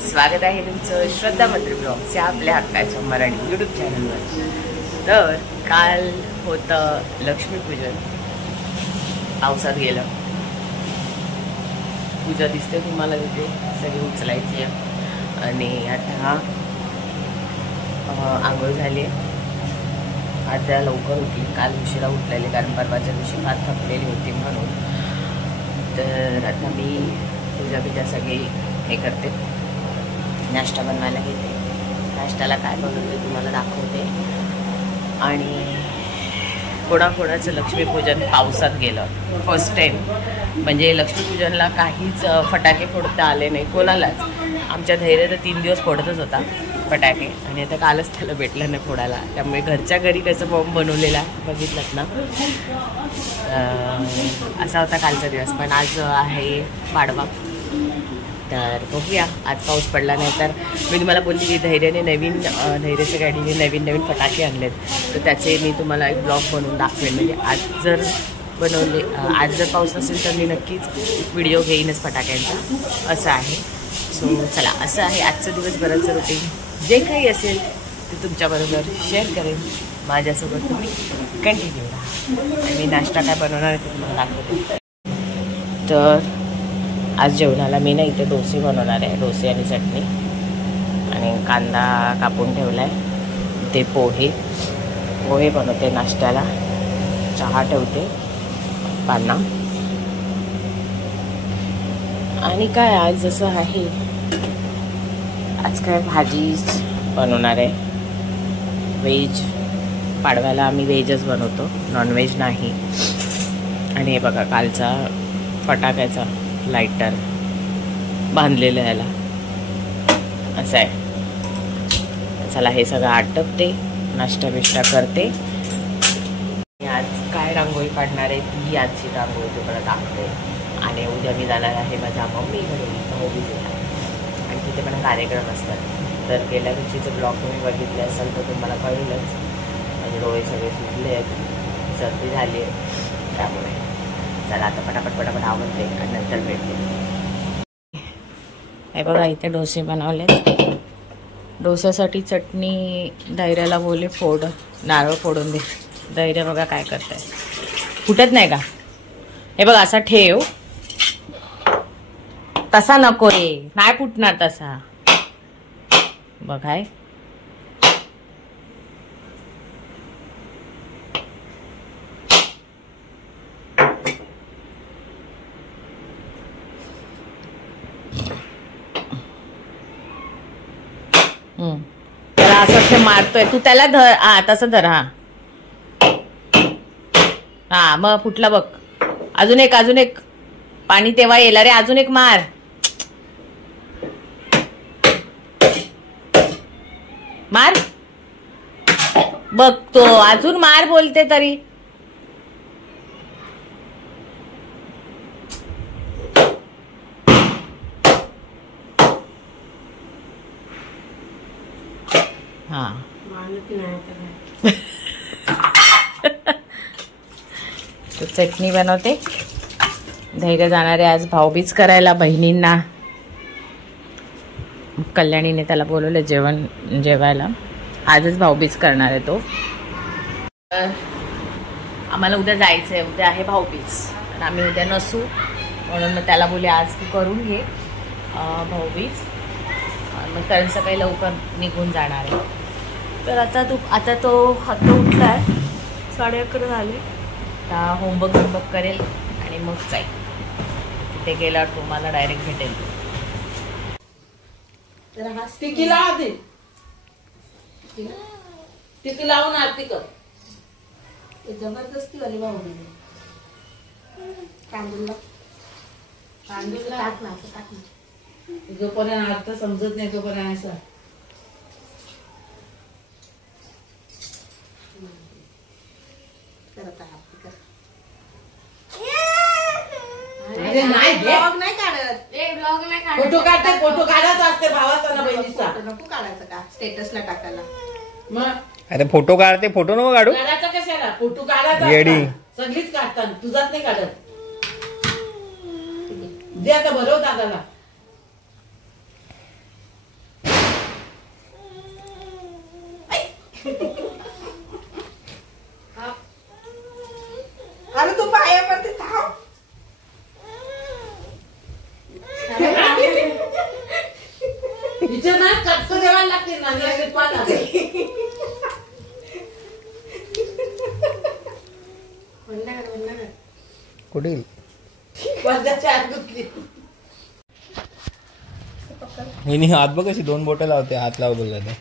स्वागत आहे तुमचं श्रद्धा मंत्री ब्लॉगच्या आपल्या हक्काच्या मराठी यूट्यूब चॅनलवर। तर काल होतं लक्ष्मीपूजन, पावसात गेलं। पूजा दिसते तुम्हाला तिथे सगळी उचलायची आहे आणि आता आंघोळ झाली आहे। आता लवकर उठली, काल उशिरा उठलेले कारण परवाच्या दिवशी फार थकलेली होती म्हणून। तर आता मी पूजा सगळी हे करते, नाश्ता बनवायला घेते। नाश्त्याला काय बनवते तुम्हाला दाखवते। आणि कोणाकोणाचं लक्ष्मीपूजन पावसात गेलं फर्स्ट टाईम, म्हणजे लक्ष्मीपूजनला काहीच फटाके फोडता आले नाही कोणालाच। आमच्या धैर्य तर 3 दिवस फोडतच होता फटाके आणि आता कालच त्याला भेटलं नाही फोडायला। त्यामुळे घरच्या घरी कसं बॉम्ब बनवलेला बघितलं ना, असा होता कालचा दिवस। पण आज आहे पाडवा, तर बघूया। आज पाऊस पडला नाही तर मी तुम्हाला बोलली की धैर्याने धैर्याच्या गाडीने नवीन फटाके आणलेत, तर त्याचे मी तुम्हाला एक ब्लॉग बनवून दाखवेन। म्हणजे आज जर पाऊस नसेल तर मी नक्कीच व्हिडिओ घेईनच फटाक्यांचा, असं आहे। सो चला, असं आहे आजचं दिवसभराचं रुटीन। जे काही असेल ते तुमच्याबरोबर शेअर करेन, माझ्यासोबत तुम्ही कंटिन्यू राहा। आणि मी नाश्ता काय बनवणार आहे ते तुम्हाला दाखवते। तर आज जेवणाला मी ना इथे डोसे बनवणार आहे, डोसे आणि चटणी, आणि कांदा कापून ठेवला आहे। ते पोहे बनवते नाश्त्याला, चहा ठेवते पाना। आणि काय आज जसं आहे, आज काय भाजी बनवणार आहे, व्हेज। पाडव्याला आम्ही व्हेजच बनवतो, नॉनव्हेज नाही। आणि हे बघा कालचा फटाक्याचा लायटर बांधलेलं ह्याला, असं आहे। चला हे सगळं आटपते, नाश्ता बिष्टा करते। आज काय रांगोळी काढणार आहे ती आजची रांगोळी तुम्हाला दाखवते। आणि उद्या मी जाणार आहे माझ्या मम्मीकडे भाऊबीजेला, आणि तिथे पण कार्यक्रम असतात। तर गेल्या वर्षीचे ब्लॉग तुम्ही बघितले असाल तर तुम्हाला कळेलच, माझे डोळे सगळे सुटले आहेत, सर्दी झाली आहे, त्यामुळे चला आता पटापट आवडते आणि नंतर भेटते। हे बघा इथे डोसे बनवले। डोस्यासाठी चटणी धैर्याला बोलले फोड, नारळ फोडून दे। धैर्य बघा काय करताय, फुटत नाही का? हे बघा असा ठेव, तसा नको रे, नाही फुटणार तसा, बघाय। त्याला असं मारतोय तू, त्याला धर, हा तसं धर, हा मग फुटला बघ। अजून एक पाणी तेव्हा येईल रे, अजून एक मार। बघ तो अजून मार बोलते तरी। हा तो चटणी बनवते। धैर्य जाणारे आज भाऊबीज करायला बहिणींना। कल्याणीने त्याला बोलवलं जेवायला, आजच भाऊबीज करणार आहे तो। आम्हाला उद्या जायचं आहे, उद्या आहे भाऊबीज आणि आम्ही उद्या नसू, म्हणून मग त्याला बोलले आज तू करून घे भाऊबीज, मग कारण सकाळी लवकर निघून जाणार आहे। तर आता तो उठलाय, 11:30 झाले। आता होमवर्क करेल आणि मग जाईल। तिथे गेल्यावर तुम्हाला डायरेक्ट भेटेल। टिकी लाव दे, टिकी लावून आरती कर। जबरदस्ती वाली भाऊ टाक ना, जोपर्यंत अर्थ समजत नाही तोपर्यंत असं करत आरती कर। नाही ब्लॉग नाही काढत, फोटो काढते, फोटो काढायचा असते भावाचा ना बहिणीचा, नको काढायचं का स्टेटसला टाकायला। मग अरे फोटो काढते, फोटो नको काढू, काढायचा कशाला, फोटो काढायचा सगळीच काढतात, तुझाच नाही काढत। दे आता बरोबर दादाला। असतील ना कुठे वर्धाच्या आत गुंतली. हिने हात बघ कशी 2 बोटं लावते. हात लाव बोलला तर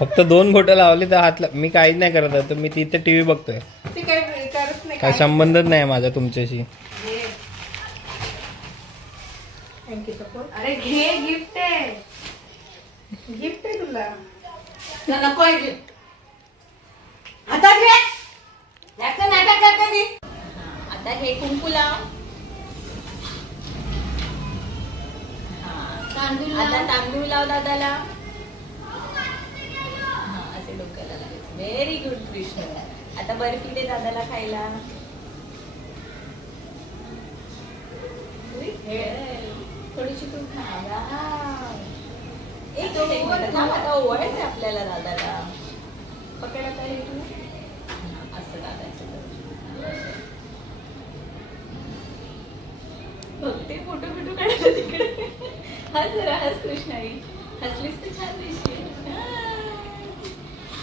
फक्त 2 बोटं लावली तर हात मी काहीच नाही करत आहे. तर मी तिथे टीव्ही बघतोय. काय संबंधच नाही माझा तुमच्याशी. अरे घे गिफ्ट आहे. गिफ्ट आहे तुला. नको आहे गिफ्ट. आता घे. जास्त नाटक करते ती. आता हे कुंकू लाव. आता तांदूळ लाव दादाला. असे डोक्याला लावायचं. Very good Krishna. आता बर्फी दे दादाला खायला. थोडीशी तू खा. एक मिनिट थांब. आता ओवाळायचं आपल्याला दादाला. पकड आता हे तू. असं दादाचं बघते फोटो बिटो काढायला तिकडे. हस जरा हस कृष्णाई. हसलीस तर छान दिसली.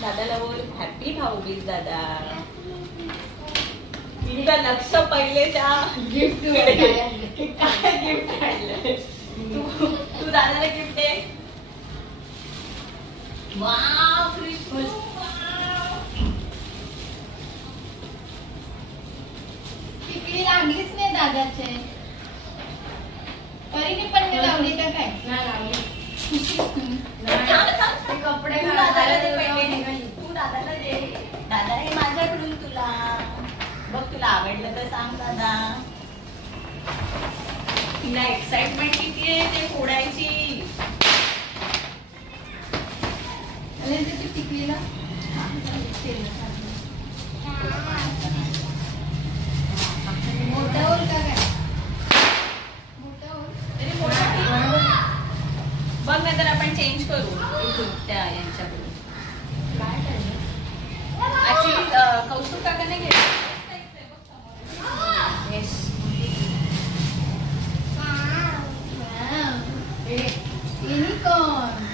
दादाला बोल हॅपी भाऊबीज दादा. तुझं लक्ष पहिले त्या गिफ्ट काय गिफ्ट आणलं. तू दादाला गिफ्ट दे. वाव कृष्ण. टिकली लागलीच नाही दादाचे. परीने पण नाही लावली का काय. कपडे दादाला दे पहिले. तू दादाला दे. दादा हे माझ्याकडून तुला. बघ तुला आवडलं तर सांग दादा. तिला एक्साइटमेंट किती आहे ते फोडायची. टिकलीला मोठा होल का काय. बघ नंतर आपण चेंज करू त्या यांच्याकडून. ऍक्च्युली कौस्तुभ काकाने घेतलं. युनिकॉर्न.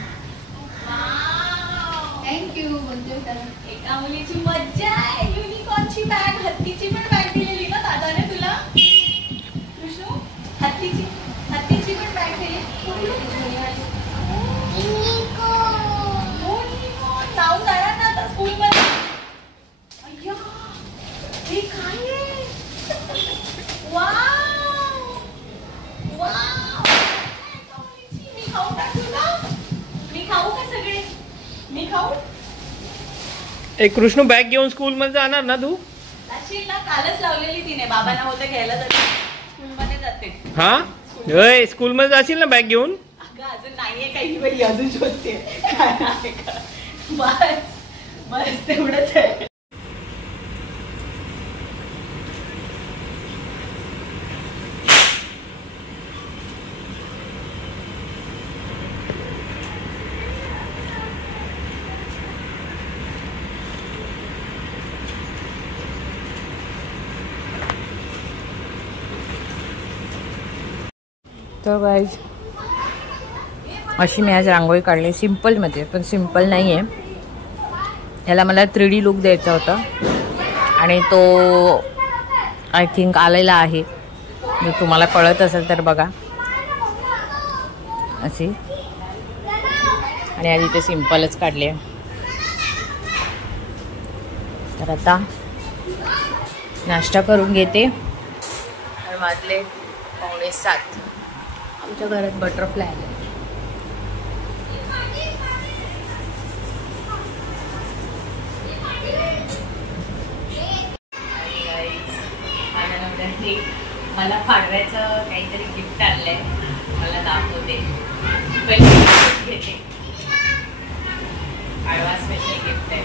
थँक्यू बोलते त्याला. एका मुलीची मज्जा आहे. युनिकॉर्नची बॅग. हत्तीची पण बॅग दिलेली ना दादाने तुला कृष्णू. हत्तीची पण बॅग दिली. जाऊन जाणार ना आता स्कूलमध्ये. अय्या हे काय आहे. Wow wow. मी खाऊ टाकू का. मी खाऊ का सगळे. मी खाऊ. एक कृष्ण बॅग घेऊन स्कूल मध्ये जाणार ना तू. जाशील ना. कालच लावलेली तिने. बाबांना होतं घ्यायला जाते. स्कूलमध्ये जाते. हा स्कूल मध्ये जाशील ना बॅग घेऊन. अगं अजून नाहीये काही बाई. अजून शोधते. काय आहे का. बस तेवढंच आहे. तर गाईज अशी मी आज रांगोळी काढली सिम्पलमध्ये. पण सिम्पल नाही आहे. ह्याला मला 3D लुक द्यायचा होता आणि तो आय थिंक आलेला आहे. जर तुम्हाला कळत असेल तर बघा अशी. आणि आधी ते सिम्पलच काढले. तर आता नाश्ता करून घेते. तर वाजले 6:45. आमच्या घरात बटरफ्लाय आले. मला पाडव्याचं काहीतरी गिफ्ट आणलंय. मला दाखवते. पहिले घेते. पाडवा स्पेशल गिफ्ट आहे.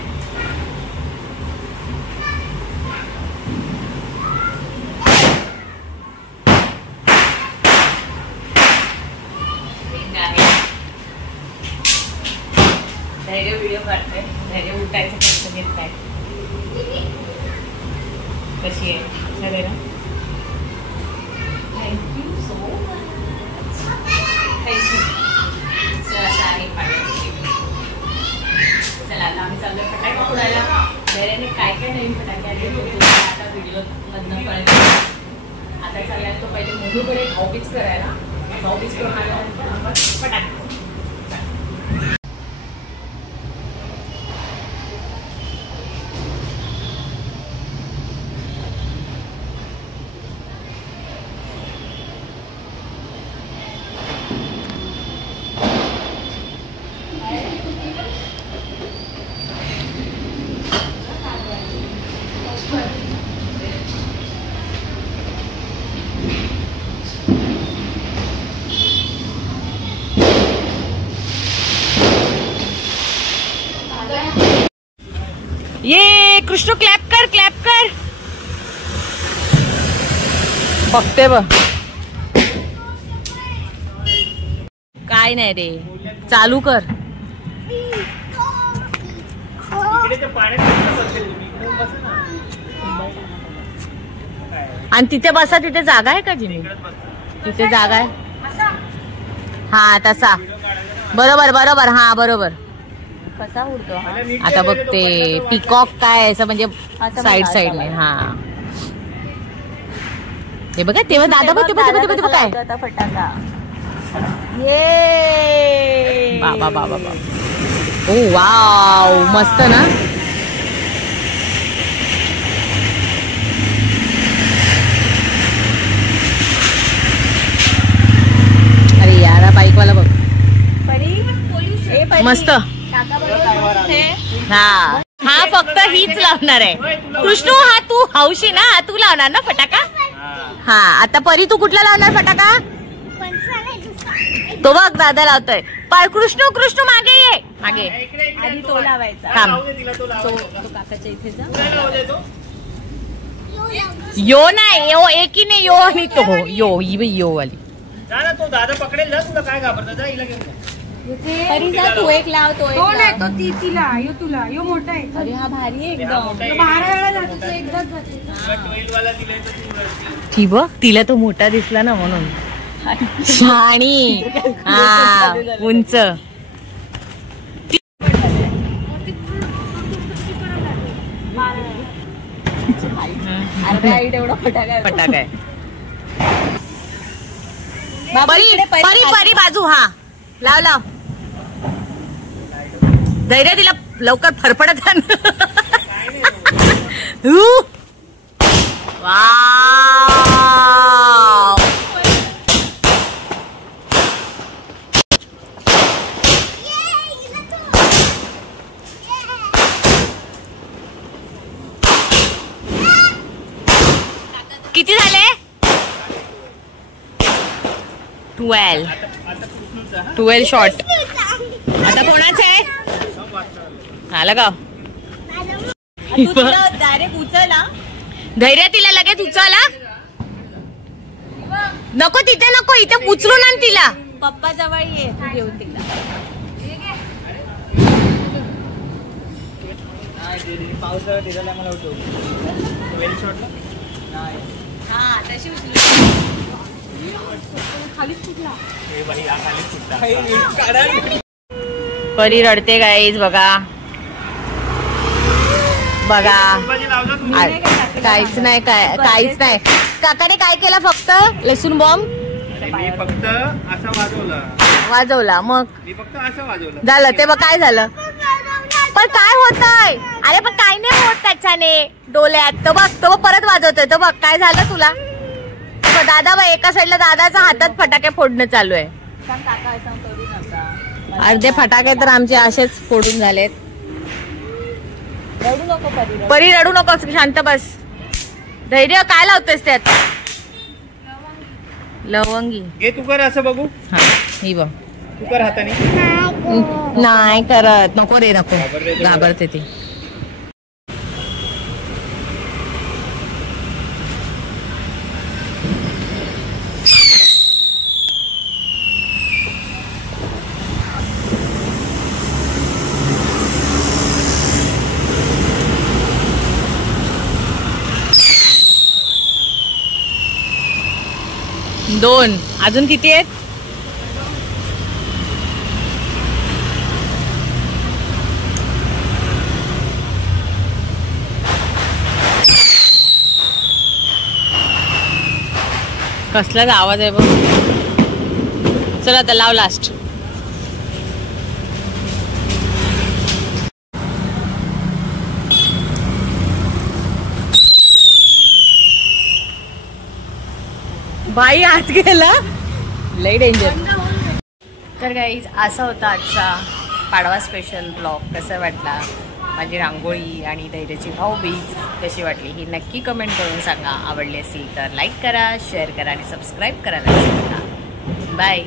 धैर्य व्हिडिओ काढतोय. धैर्य उठायचं कसं घेत काय. कशी आहे सगळे ना. Thank you so much. थँक्यू. असं आहे पाडव्याचं गिफ्ट. आता चाललाय तो पहिले मोठूकडे भाऊबीज करायला. भाऊबीज करून आल्यानंतर आपण फटाके. ये कृष्ण क्लॅप कर बघते बघ. काय नाही रे, चालू कर. आणि तिथे बसा. तिथे जागा आहे का जिमी? तिथे जागा आहे. हा तसा बरोबर. हा बरोबर. कसा उडतो आता बघ. ते पिकॉक काय असं म्हणजे साईडने. हा हे बघा. तेव्हा दादा बघ ते काय फटाका. ये बाबा. ओ वाव, मस्त ना. अरे यार बाईकवाला बघ मस्त. हा फक्त हीच लावणार आहे. कृष्णू हा तू हौशी ना, तू लावणार ना फटाका. हा आता परी तू कुठला लावणार फटाका? तो बघ दादा लावतोय. कृष्णू मागे ये. मागे आधी तो लावायचा. काम काकाच्या इथे जा. यो नाही यो एकीने यो आणि तो यो वाली. तो दादा पकडेल ना तुला. काय घाबरता? जा हिला घेऊन. तरी जा. तू एक लाव. तो नाही तो तिला. यो तुला. यो मोठा आहे. अरे हा भारी आहे एकदम. 12 वेळा जातो तो एकदाच जातो. 12 वाला दिलाय तर तू ठी बघ. तिला तो मोठा दिसला ना म्हणून. छाणी. हा उंच. एवढा फटाका आहे. परी बाजू. हा लाव. धैर्य तिला लवकर फरफडत. किती झाले? 12 शॉट. आता कोणाचे आहे? आला का? डायरेक्ट उचला. धैर्य तिला लगेच उचला. नको तिथे नको. इथे उचलून आण तिला. पप्पा जवळ ये. तू घेऊन तिला. पावसाळ्यात दिलेला मला होतो 12 शॉटला. हा तशी उचलू. खालीच फुटला. परी रडते गाईज. बघा काहीच नाही. काकाने काय केलं? फक्त लसूण बॉम्ब मी फक्त असा वाजवला. मग मी फक्त असं वाजवलं झालं. ते बघ काय झालं. पण काय होतंय? अरे पण काय नाही होत त्याच्याने डोल्यात. तो बघ परत वाजवतोय. तो बघ काय झालं तुला. दादा बघ एका साईडला दादाच्या हातात फटाके फोडणं चालू आहे. अर्धे फटाके तर आमचे असेच फोडून झालेत. रडू नको परी रडू नको. शांत बस. धैर्य काय लावतोयस त्यात? लवंगी. घे तू कर असं बघू. हा ही बघ. तू कर हाताने. नाही करत. नको रे नको. घाबरते ती. दोन. अजून किती आहेत? कसलाच आवाज आहे बघ. चला आता लाव लास्ट. बाई आत गेला, लई डेंजर. तर गाईज असा होता आजचा पाडवा स्पेशल ब्लॉग. कसा वाटला, माझी रांगोळी आणि धैर्याची भाऊबीज कशी वाटली ही नक्की कमेंट करून सांगा. आवडली असेल तर लाईक करा, शेअर करा आणि सबस्क्राईब करायला विसरू नका. बाय.